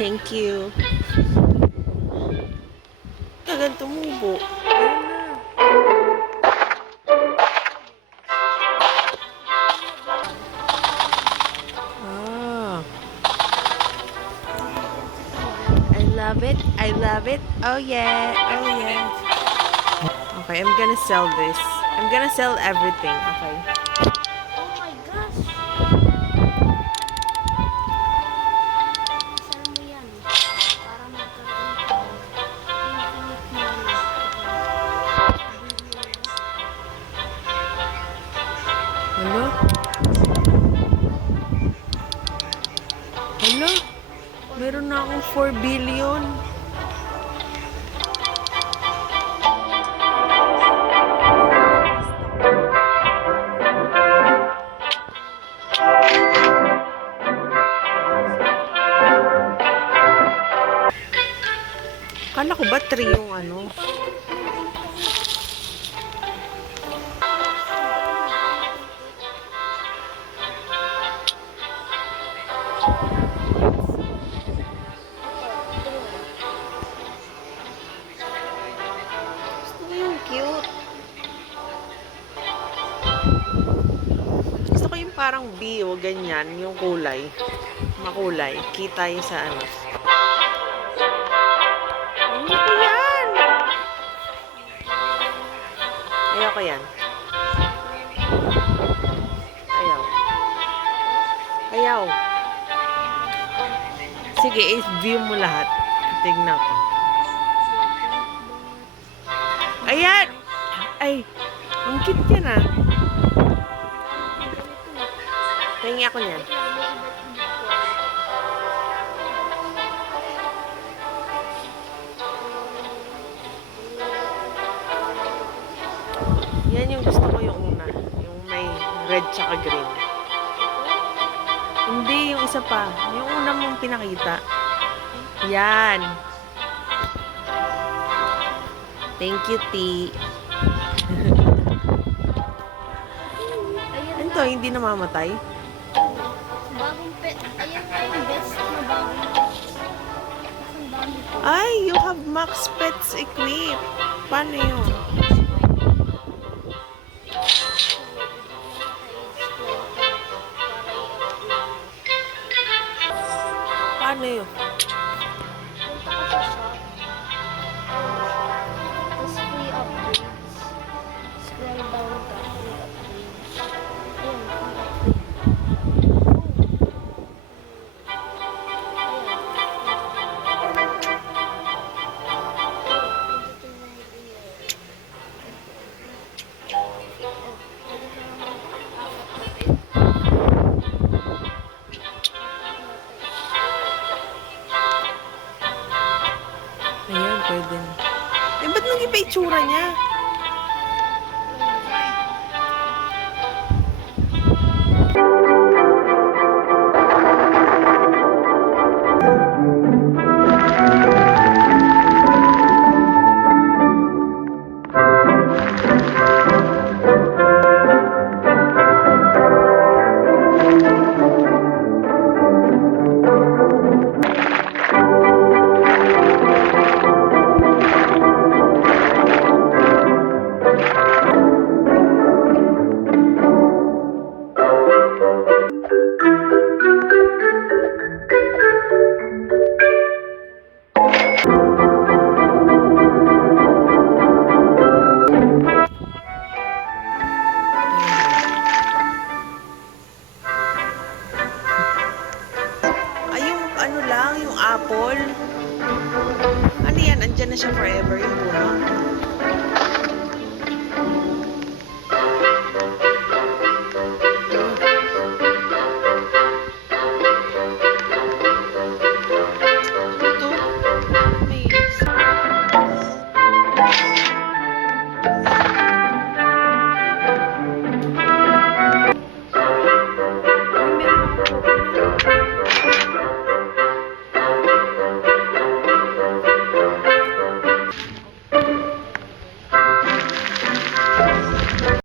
Thank you. Tagal tumubo. Ah. I love it. I love it. Oh yeah. Oh yeah. Okay, I'm gonna sell this. I'm gonna sell everything. Okay. Oh my gosh! Sell mo yan. Para magkaroon ka infinite money. Hello? Hello? Meron na akong 4 billion. Kala ko ba 3 yung ano? Gusto ko yung cute. Gusto ko yung parang B o ganyan, yung kulay. Makulay. Kita yung sa ano. Ano ko yan? Ayoko yan. Ayaw. Ayaw. Sige, i-view mo lahat. Tignan ko. Ayan! Ay, ang cute yan ah. Tingin ako niyan. Yan yung gusto ko yung una. Yung may red tsaka green. Hindi, yung isa pa. Yung una mong pinakita. Yan. Thank you, T. Ano to, hindi namamatay? Bagong pet. Ayan na yung best na bagong pet. Ang dami ko. Ay, you have Max Pets equip. Paano yun? Paano yun? Punta ka sa shop. Tapos free upgrades. Scroll down ka. Free upgrades. Ayan, free upgrades. Ayan, pwede na. Eh, ba't nag-iba itsura niya? Ay, yung ano lang, yung apple. Ano yan? Andyan na siya forever, yung puno.